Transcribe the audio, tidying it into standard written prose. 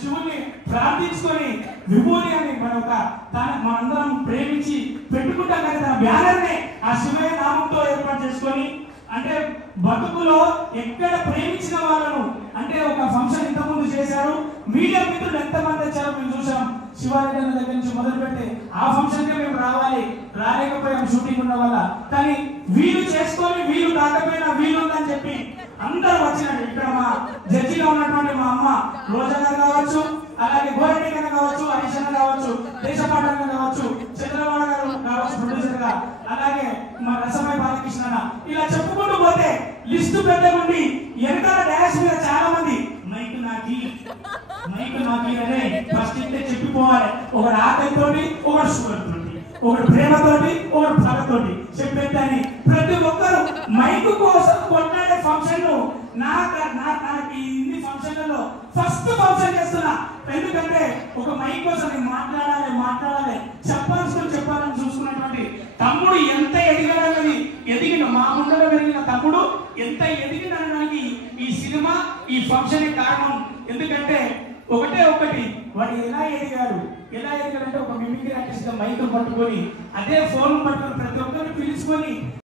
శివుని ప్రార్థించుకొని విభూతి అని మనందరం ప్రేమించి పెట్టుకుంటాం కానీ తన బ్యానర్నే ఆ శివయ్య నామంతో ఏర్పాటు చేసుకొని అంటే బతుకులో ఎక్కడ ప్రేమించిన వాళ్ళను అంటే ఒక ఫంక్షన్ ఇంతకుముందు చేశారు. మీడియా మిత్రులు ఎంతమంది వచ్చారో మేము చూసాం. శివారెడ్డి అన్న దగ్గర నుంచి మొదలు పెడితే ఆ ఫంక్షన్ కే మేము రాలేకపోయాం షూటింగ్ ఉన్న వల్ల. కానీ వీలు చేసుకొని వీలు కాకపోయినా వీలు ఉందని చెప్పి అందరూ వచ్చినారు. ఇక్కడ మా జడ్జిగా ఉన్నటువంటి మా అమ్మ రోజా గారు కావచ్చు, అలాగే గోరెడ్డి గారు కావచ్చు, హరీష్ అన్న కావచ్చు, దేశపాట అన్న కావచ్చు, చంద్రబాబు గారు కావచ్చు ప్రొడ్యూసర్ గా, అలాగే మా రసమయ బాలకృష్ణ అన్న, ఇలా చెప్పుకుంటూ పోతే లిస్టు పెద్దగుండి వెనకాల డాష్ మీద చాలా మంది మైక్ నాకి అనే ఫస్ట్ ఇంటే చెప్పిపోవాలి. ఒకటి ఆకలితోటి, ఒకటి షుగర్ తోటి, ఒకటి ప్రేమతోటి, ఒకటి పగతోటి చెప్పేద్దని ప్రతి ఒక్కరు మైక్ కోసం కొట్లాడే ఫంక్షన్ నాకు ఇన్ని ఫంక్షన్లలో ఫస్ట్ ఫంక్షన్ చేస్తున్నా. ఎందుకంటే ఒక మైక్ కోసం నేను మాట్లాడాలి చెప్పాలని చూసుకున్నటువంటి తమ్ముడు ఎంత ఎదిగాడన్నది ఎదిగిన మా ముందర పెరిగిన తమ్ముడు ఎంత ఎదిగినడానికి ఈ సినిమా ఈ ఫంక్షన్ కారణం. ఎందుకంటే ఒకటి వాడు ఎలా ఎదిగాడంటే ఒక మిమిక్రీ ఆర్టిస్ట్ గా మైక్ పట్టుకొని అదే ఫోన్ పట్టుకొని ప్రతి ఒక్కరిని పిలుచుకొని